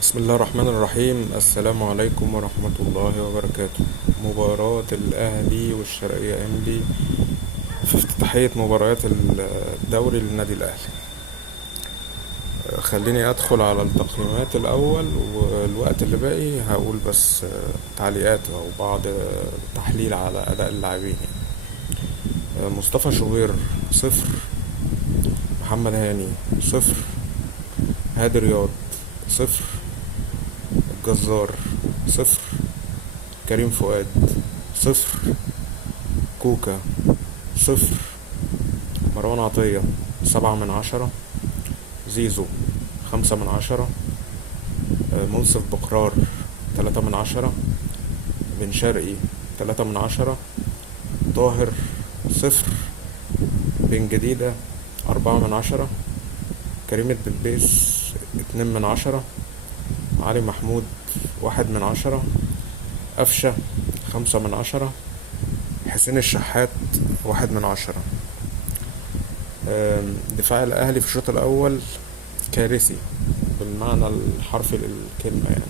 بسم الله الرحمن الرحيم. السلام عليكم ورحمة الله وبركاته. مباراة الأهلي والشرقية إنبي في افتتاحية مباريات الدوري للنادي الأهلي. خليني أدخل على التقييمات الأول، والوقت اللي باقي هقول بس تعليقات أو بعض تحليل على أداء اللاعبين. مصطفى شوبير صفر، محمد هاني صفر، هادي رياض صفر، الجزار صفر، كريم فؤاد صفر، كوكا صفر، مروان عطية 7/10، زيزو 5/10، منصف بقرار 3/10، بن شرقي 3/10، طاهر صفر، بن جديدة 4/10، كريم الدبيس 2/10، علي محمود 1/10، قفشة 5/10، حسين الشحات 1/10. دفاع الأهلي في الشوط الأول كارثي بالمعنى الحرفي للكلمة يعني.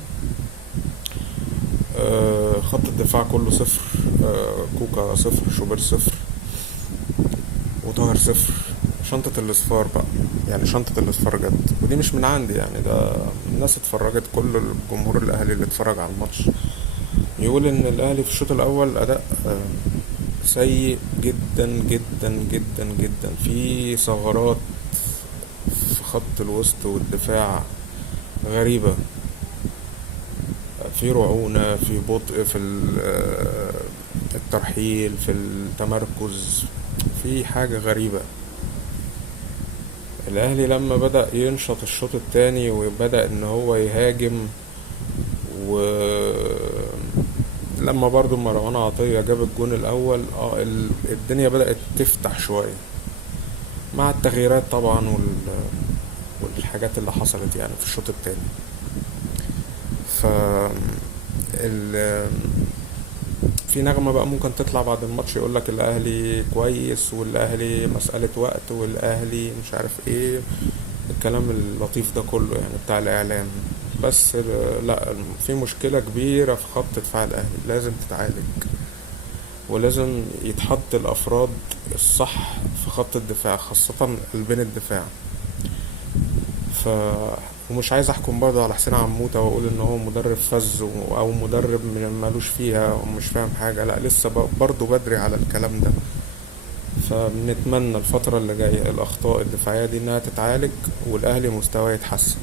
خط الدفاع كله صفر. كوكا صفر، شوبير صفر، وطاهر صفر. شنطة الأصفار بقى، يعني شنطة الأصفار جد، ودي مش من عندي يعني، ده الناس اتفرجت، كل الجمهور الأهلي اللي اتفرج على الماتش يقول إن الأهلي في الشوط الأول أداء سيء جدا جدا جدا جدا. في ثغرات في خط الوسط والدفاع غريبة، في رعونة، في بطء في الترحيل، في التمركز، في حاجة غريبة. الأهلي لما بدأ ينشط الشوط التاني وبدأ إن هو يهاجم، ولما برضو مروان عطية جاب الجون الأول الدنيا بدأت تفتح شوية مع التغييرات طبعا والحاجات اللي حصلت يعني في الشوط التاني. ف ال... في نغمة بقى ممكن تطلع بعد الماتش يقولك الأهلي كويس، والأهلي مسألة وقت، والأهلي مش عارف ايه، الكلام اللطيف ده كله يعني بتاع الإعلام. بس لا، في مشكلة كبيرة في خط دفاع الأهلي لازم تتعالج، ولازم يتحط الأفراد الصح في خط الدفاع، خاصة قلبين الدفاع. ف ومش عايز احكم برضه على حسين عموتة واقول ان هو مدرب فز او مدرب مالوش فيها ومش فاهم حاجة، لا لسه برضه بدري على الكلام ده. فبنتمنى الفترة اللي جاية الأخطاء الدفاعية دي إنها تتعالج والأهلي مستواه يتحسن.